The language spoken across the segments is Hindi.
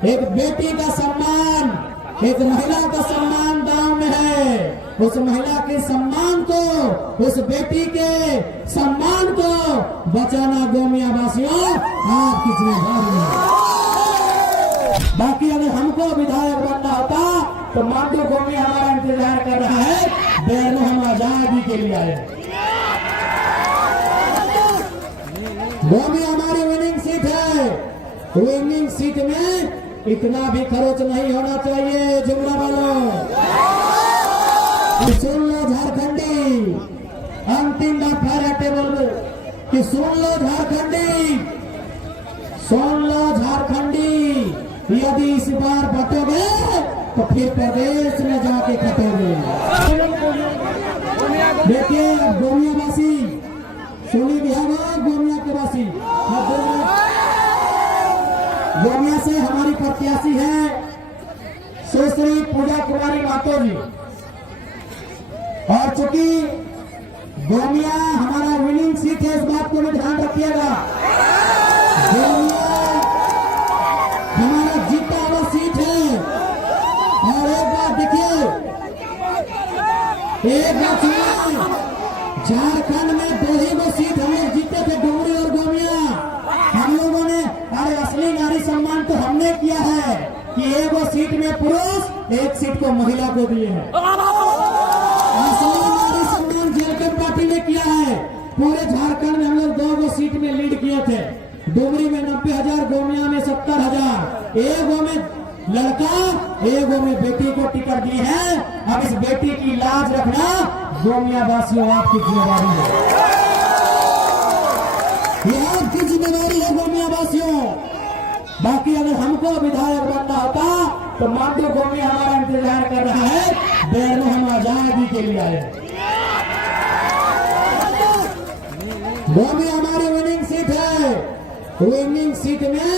एक बेटी का सम्मान, एक महिला का सम्मान दांव में है। उस महिला के सम्मान को, उस बेटी के सम्मान को बचाना गोमिया वासियों आपकी जिम्मेदारी है। बाकी अगर हमको विधायक बनना होता तो मांडू गोमिया हमारा इंतजार कर रहा है। बहनों, हम आजादी के लिए आए। गोमिया हमारी विनिंग सीट है। विनिंग सीट में इतना भी खरोच नहीं होना चाहिए। जुमला वालों सुन लो झारखंडी, अंतिम बात है टेबल में कि सुन लो झारखंडी, सुन लो झारखंडी, यदि इस बार बटोगे तो फिर प्रदेश में जाके खटोगे। देखिए अब गोमिया वासी सुनी बिहार, गोमिया के वासी, गोमिया से हमारी प्रत्याशी है सुश्री पूजा कुमारी महतो जी। और चूंकि गोमिया हमारा विनिंग सीट है, इस बात को भी ध्यान रखिएगा। गोमिया हमारा जीता हुआ सीट है। और एक बात देखिए, एक बात सुनिए, झारखंड में दो ही वो सीट हम लोग जीते थे, डुमरी और गोमिया। हम लोगों ने असली नारी सम्मान तो हमने किया है कि एक वो सीट में पुरुष, एक सीट को महिला को दिए हैं। असली नारी सम्मान जेएलके पार्टी ने किया है। पूरे झारखंड में हम लोग दो सीट में लीड किए थे। डुमरी में 90,000, गोमिया में 70,000। एगो में लड़का, एगो में बेटी को टिकट दी है। अब इस बेटी की लाज रखना गोमिया वासियों आपकी जिम्मेदारी है। ये आपकी जिम्मेदारी है गोमिया वासियों। बाकी अगर हमको विधायक बनना होता तो मांडू गोमिया हमारा इंतजार कर रहा है। बहनों, हम आजादी के लिए आए। गोमिया हमारी विनिंग सीट है। विनिंग सीट में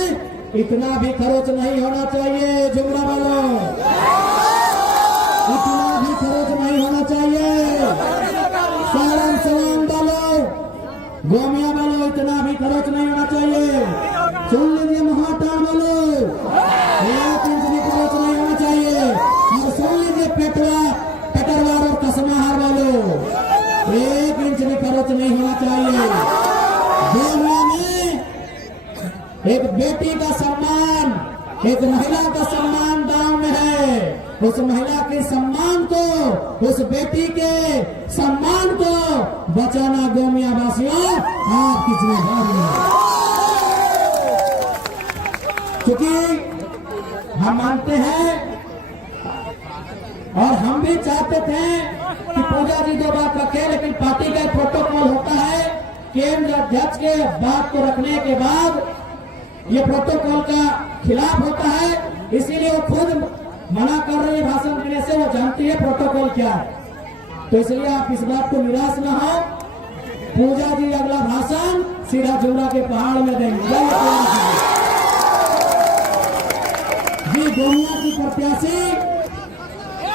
इतना भी खरोच नहीं होना चाहिए। जुमला वालों, इतना भी खरोच नहीं होना चाहिए। सलाम सलाम वालों, गोमिया वालों, इतना भी खरोच नहीं होना चाहिए। सुन लीजिए महाटा वालों, 1 इंच भी खरोच नहीं होना चाहिए। और सुन लीजिए पेटरवार और कसमाहार वालों, 1 इंच भी खरोच नहीं होना चाहिए। गोमिया में एक बेटी का सम्मान, एक महिला का सम्मान दांव में है। उस महिला के सम्मान को, उस बेटी के सम्मान को बचाना गोमिया वासियों आपकी जिम्मेदारी है। क्योंकि हम मानते हैं और हम भी चाहते थे कि पूजा जी 2 बात रखे, लेकिन पार्टी का प्रोटोकॉल होता है। केंद्र अध्यक्ष के बात को रखने के बाद ये प्रोटोकॉल का खिलाफ होता है, इसीलिए वो खुद मना कर रही है भाषण देने से। वो जानती है प्रोटोकॉल क्या है, तो इसलिए आप इस बात को निराश न हो। पूजा जी अगला भाषण सीधा जुमरा के पहाड़ में देंगे। जी गोमिया की प्रत्याशी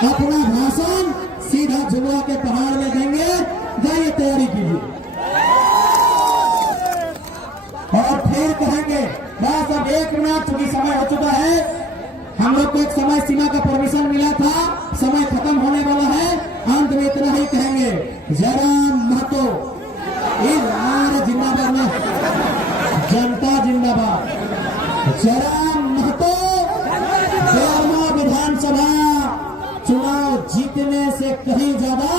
अपना भाषण सीधा जुमरा के पहाड़ में देंगे। जाइए तैयारी कीजिए और फिर कहेंगे। बस अब 1 मिनट, चूंकि समय हो चुका है। हम लोग को एक समय सीमा का परमिशन मिला था, समय खत्म होने वाला है। अंत में इतना ही कहेंगे, जयराम महतो जिंदाबाद में, जनता जिंदाबाद। जयराम महतो जयमा विधानसभा चुनाव जीतने से कहीं ज्यादा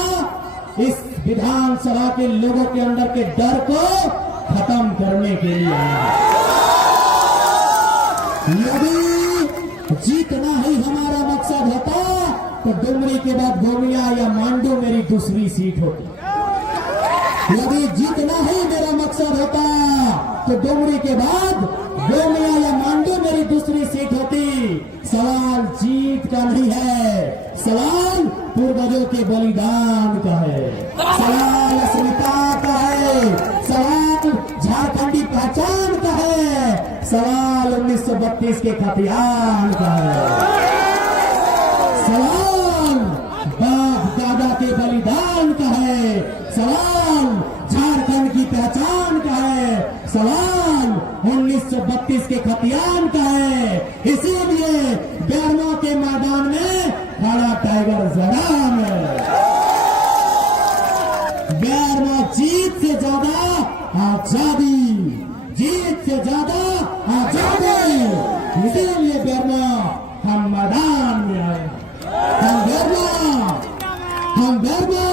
इस विधानसभा के लोगों के अंदर के डर को खत्म करने के लिए आए। यदि जीतना ही हमारा मकसद होता तो डुमरी के बाद गोमिया या मांडू मेरी दूसरी सीट होती। यदि जीतना ही मेरा मकसद होता तो डुमरी के बाद गोमिया या मांडू मेरी दूसरी सीट होती। सवाल जीत का नहीं है, सवाल पूर्वजों के बलिदान का है, सवाल अस्मिता का है, सवाल झारखंडी पहचान का है, सवाल 1932 के खतियान का है, सवाल बाप दादा के बलिदान का है, सवाल झारखंड की पहचान का है, सवाल 1932 के खतियान का है। इसीलिए चाहिए बेरमो के मैदान में खड़ा टाइगर जराम है। बेरमो जीत से ज्यादा आजादी, जीत से ज्यादा आजादी, इसीलिए बेरमो हम मैदान में आए। हम बेरमो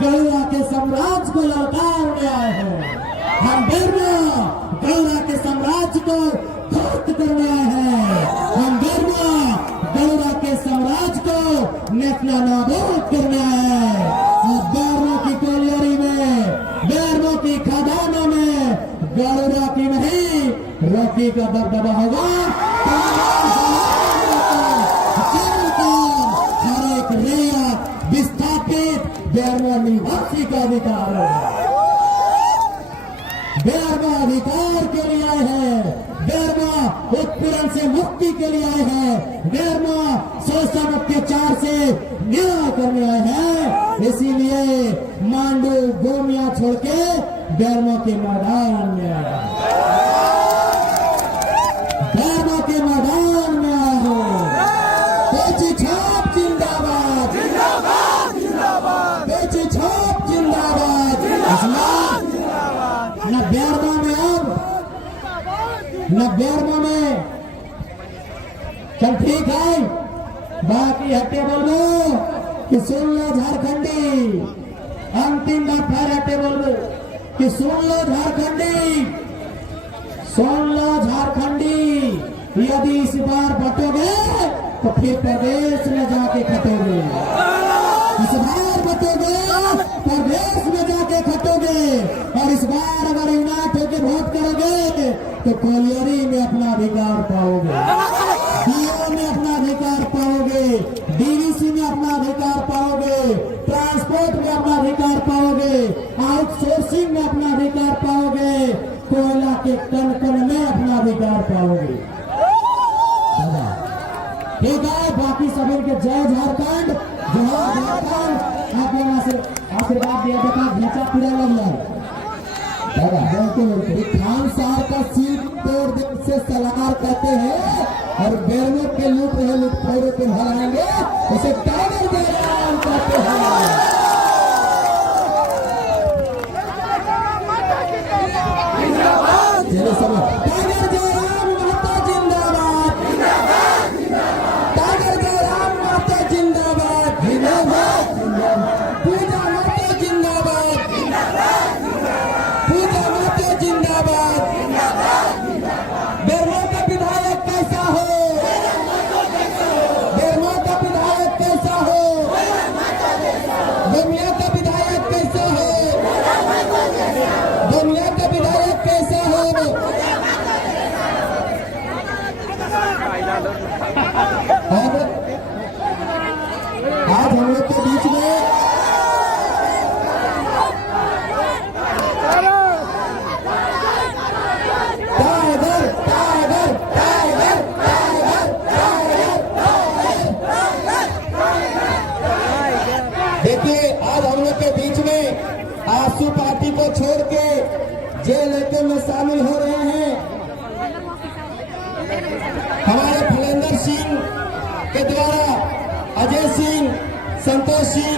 गौरा के साम्राज्य को ललकारने आए हैं। हम बेरमो गौरा के साम्राज्य को ध्वस्त करने आए हैं। हम बेरमो गौरा के साम्राज्य को नेतना नाबूद करने आए हैं। और बेरमो की कोलियरी में, बेरमो की खदानों में गौरा की नहीं रॉकी का दबदबा होगा। हर एक रियायत विस्थापित बेरमो निवासी का अधिकार है। बेरमो अधिकार के लिए आए हैं। बेरमो उत्पीड़न से मुक्ति के लिए आए हैं। बेरमो शोषण अत्याचार से न्याय करने आए हैं। इसीलिए मांडू गोमिया छोड़ के बेरमो के मैदान में आए हैं। बेरमो के मैदान में आए हैं। पेची छाप जिंदाबाद, पेची छाप जिंदाबाद। न बेरमो में अब, न बेरमो में चल ठीक है, बाकी हट्टे बोलो कि सुन लो झारखंडी। अंतिम बात फिर हट्टे बोलो कि सुन लो झारखंडी, सुन लो झारखंडी। यदि इस बार बटोगे तो फिर प्रदेश में जाके खटोगे। इस बार बटोगे प्रदेश में जाके खटोगे। और इस बार अगर यूनाइट होकर वोट करोगे तो कोलियरी में अपना अधिकार पाओगे, डीओ में अपना अधिकार पाओगे, डीवीसी में अपना अधिकार पाओगे, ट्रांसपोर्ट में अपना अधिकार पाओगे, आउटसोर्सिंग में अपना अधिकार पाओगे, कोयला के कण कण में अपना अधिकार पाओगे। ठीक है, बाकी सभी के जय झारखंड, जय झारखंड। आप यहाँ से आशीर्वाद दिया जाता, घीचा पूरा लग जाए। खान साहब का सीट तोड़ दे से सलार कहते हैं और बेरमो के लूट रहे लुटखोरों को हराएंगे उसे टाइगर जयराम कहते हैं। चलिए सब टाइगर जयराम महतो जिंदाबाद, टाइगर जयराम महतो जिंदाबाद, पूजा महतो जिंदाबाद, पूजा महतो जिंदाबाद। बेरमो का विधायक कैसा हो, बेरमो का विधायक कैसा हो, गोमिया का विधायक कैसा हो, गोमिया का विधायक कैसा हो। आज हम लोग के बीच में tiger tiger tiger tiger tiger. देखिए, आज हम लोग के बीच में आसू पार्टी को छोड़ के जेल में शामिल हो रहे हैं हमारे फलेंदर सिंह के द्वारा अजय सिंह, संतोष सिंह